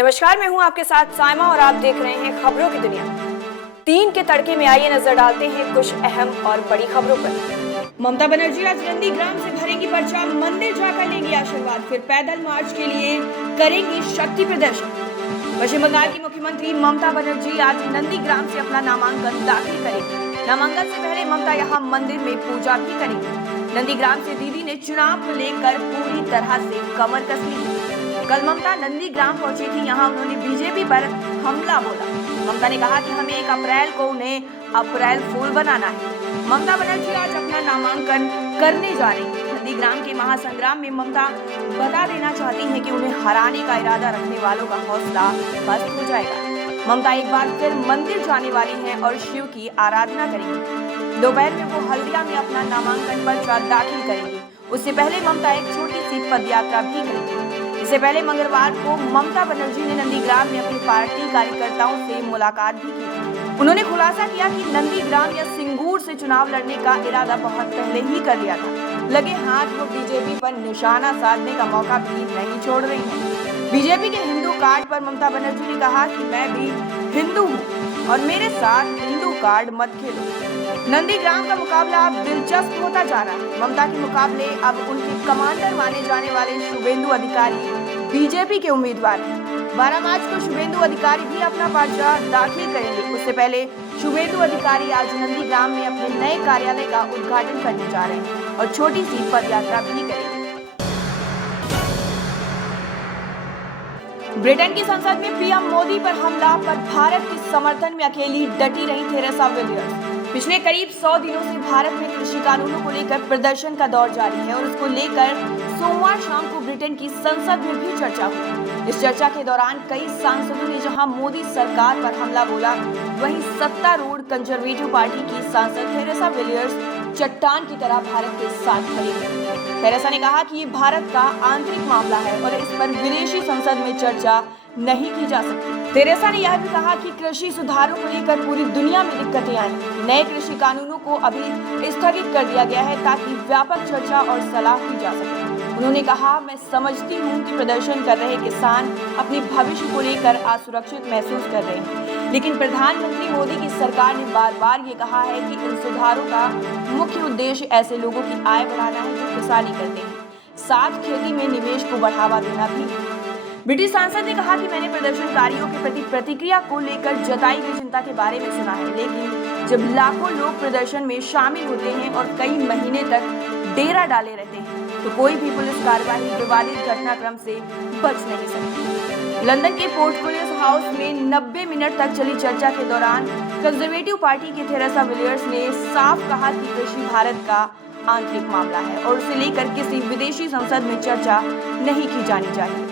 नमस्कार, मैं हूं आपके साथ साइमा और आप देख रहे हैं खबरों की दुनिया। 3 के तड़के में आइए नजर डालते हैं कुछ अहम और बड़ी खबरों पर। ममता बनर्जी आज नंदीग्राम से भरेंगी पर्चा, मंदिर जाकर लेंगी आशीर्वाद, फिर पैदल मार्च के लिए करेंगी शक्ति प्रदर्शन। पश्चिम बंगाल की मुख्यमंत्री ममता बनर्जी आज नंदीग्राम से अपना नामांकन दाखिल करेंगी। नामांकन से पहले ममता यहाँ मंदिर में पूजा भी करेंगी। नंदीग्राम से दीदी ने चुनाव को लेकर पूरी तरह से कमर कस ली। कल ममता नंदीग्राम पहुंची थी। यहाँ उन्होंने बीजेपी पर हमला बोला। ममता ने कहा कि हमें 1 अप्रैल को उन्हें अप्रैल फूल बनाना है। ममता बनर्जी आज अपना नामांकन करने जा रही है। नंदीग्राम के महासंग्राम में ममता बता देना चाहती हैं कि उन्हें हराने का इरादा रखने वालों का हौसला पस्त हो जाएगा। ममता एक बार फिर मंदिर जाने वाली हैं और शिव की आराधना करेंगी। दोपहर में वो हल्दिया में अपना नामांकन पर्चा दाखिल करेंगी। उससे पहले ममता एक छोटी सी पदयात्रा भी करेंगी। इससे पहले मंगलवार को ममता बनर्जी ने नंदीग्राम में अपनी पार्टी कार्यकर्ताओं से मुलाकात भी की थी। उन्होंने खुलासा किया कि नंदीग्राम या सिंगूर से चुनाव लड़ने का इरादा बहुत पहले ही कर लिया था। लगे हाथ वो बीजेपी पर निशाना साधने का मौका भी नहीं छोड़ रही हैं। बीजेपी के हिंदू कार्ड पर ममता बनर्जी ने कहा कि मैं भी हिंदू हूँ और मेरे साथ हिंदू कार्ड मत खेलो। नंदीग्राम का मुकाबला अब दिलचस्प होता जा रहा है। ममता के मुकाबले अब उनके कमांडर माने जाने वाले शुभेंदु अधिकारी बीजेपी के उम्मीदवार हैं। 12 मार्च को शुभेंदु अधिकारी भी अपना पर्चा दाखिल करेंगे। उससे पहले शुभेंदु अधिकारी आज नंदीग्राम में अपने नए कार्यालय का उद्घाटन करने जा रहे हैं और छोटी सी पदयात्रा भी करेंगे। ब्रिटेन की संसद में पीएम मोदी पर हमला पर भारत के समर्थन में अकेली डटी रही थेरेसा विलियम्स। पिछले करीब 100 दिनों से भारत में कृषि कानूनों को लेकर प्रदर्शन का दौर जारी है और उसको लेकर सोमवार शाम को ब्रिटेन की संसद में भी चर्चा हुई। इस चर्चा के दौरान कई सांसदों ने जहां मोदी सरकार पर हमला बोला, वहीं सत्तारूढ़ कंजर्वेटिव पार्टी की सांसद थेरेसा विलियम्स चट्टान की तरह भारत के साथ खड़ी हुई। थेरेसा ने कहा कि ये भारत का आंतरिक मामला है और इस पर विदेशी संसद में चर्चा नहीं की जा सकती। थेरेसा ने यह भी कहा कि कृषि सुधारों को लेकर पूरी दुनिया में दिक्कतें आई। नए कृषि कानूनों को अभी स्थगित कर दिया गया है ताकि व्यापक चर्चा और सलाह की जा सके। उन्होंने कहा, मैं समझती हूँ कि प्रदर्शन कर रहे किसान अपने भविष्य को लेकर असुरक्षित महसूस कर रहे हैं, लेकिन प्रधानमंत्री मोदी की सरकार ने बार बार ये कहा है कि इन सुधारों का मुख्य उद्देश्य ऐसे लोगों की आय बढ़ाना है जो किसानी करते हैं, साथ खेती में निवेश को बढ़ावा देना भी। ब्रिटिश सांसद ने कहा कि मैंने प्रदर्शनकारियों के प्रति प्रतिक्रिया को लेकर जताई गई चिंता के बारे में सुना है, लेकिन जब लाखों लोग प्रदर्शन में शामिल होते हैं और कई महीने तक डेरा डाले रहते हैं, तो कोई भी पुलिस कार्रवाई विवादित घटनाक्रम से बच नहीं सकती। लंदन के पोर्टफोलियो हाउस में 90 मिनट तक चली चर्चा के दौरान कंजर्वेटिव पार्टी के थेरेसा विलियम्स ने साफ कहा कि कृषि भारत का आंतरिक मामला है और उसे लेकर किसी विदेशी संसद में चर्चा नहीं की जानी चाहिए।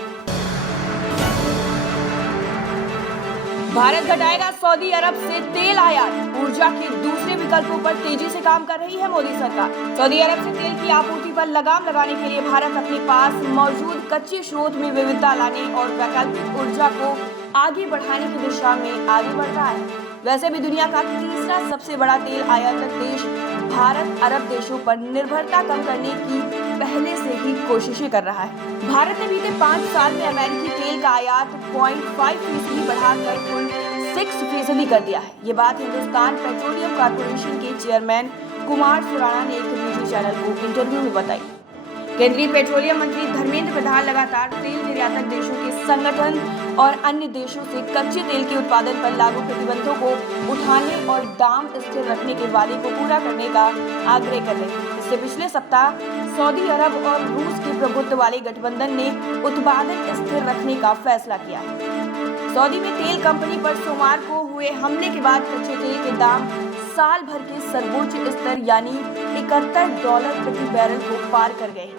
भारत घटाएगा सऊदी अरब से तेल आयात। ऊर्जा के दूसरे विकल्पों पर तेजी से काम कर रही है मोदी सरकार। सऊदी अरब से तेल की आपूर्ति पर लगाम लगाने के लिए भारत अपने पास मौजूद कच्चे स्रोत में विविधता लाने और वैकल्पिक ऊर्जा को आगे बढ़ाने की दिशा में आगे बढ़ रहा है। वैसे भी दुनिया का तीसरा सबसे बड़ा तेल आयातक देश भारत अरब देशों पर निर्भरता कम करने की पहले से ही कोशिशें कर रहा है। भारत ने बीते 5 साल में अमेरिकी तेल का आयात 0.5% बढ़ाकर कुल 6% कर दिया है। ये बात हिंदुस्तान पेट्रोलियम कॉर्पोरेशन के चेयरमैन कुमार सुराणा ने एक निजी चैनल को इंटरव्यू में बताई। केंद्रीय पेट्रोलियम मंत्री धर्मेंद्र प्रधान लगातार तेल निर्यातक देशों के संगठन और अन्य देशों से कच्चे तेल के उत्पादन पर लागू प्रतिबंधों को उठाने और दाम स्थिर रखने के वादे को पूरा करने का आग्रह कर रहे हैं। इससे पिछले सप्ताह सऊदी अरब और रूस के प्रभुत्व वाले गठबंधन ने उत्पादन स्थिर रखने का फैसला किया है। सऊदी में तेल कंपनी पर सोमवार को हुए हमले के बाद कच्चे तेल के दाम साल भर के सर्वोच्च स्तर यानी $71 प्रति बैरल को पार कर गए।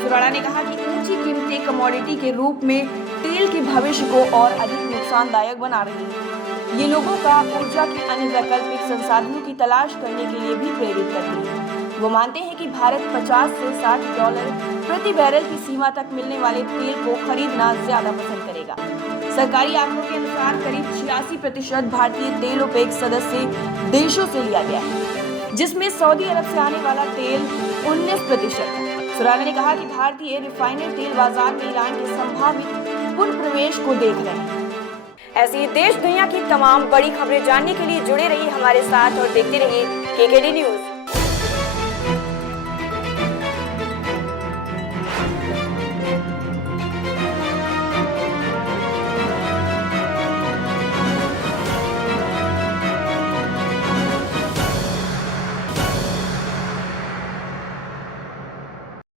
सुराणा ने कहा कि ऊंची कीमतें कमोडिटी के रूप में तेल के भविष्य को और अधिक नुकसानदायक बना रही है। ये लोगों का ऊर्जा के अन्य वैकल्पिक संसाधनों की तलाश करने के लिए भी प्रेरित करती है। वो मानते हैं कि भारत $50 से $60 प्रति बैरल की सीमा तक मिलने वाले तेल को खरीदना ज्यादा पसंद करेगा। सरकारी आंकड़ों के अनुसार करीब 86% भारतीय तेल ओपेक सदस्य देशों से लिया गया है, जिसमें सऊदी अरब से आने वाला तेल 19% है। सुराणा ने कहा कि भारतीय रिफाइनरी तेल बाजार में ईरान के संभावित गोकुल प्रवेश को देख रहे हैं। ऐसी देश दुनिया की तमाम बड़ी खबरें जानने के लिए जुड़े रहिए हमारे साथ और देखते रहिए केकेडी न्यूज।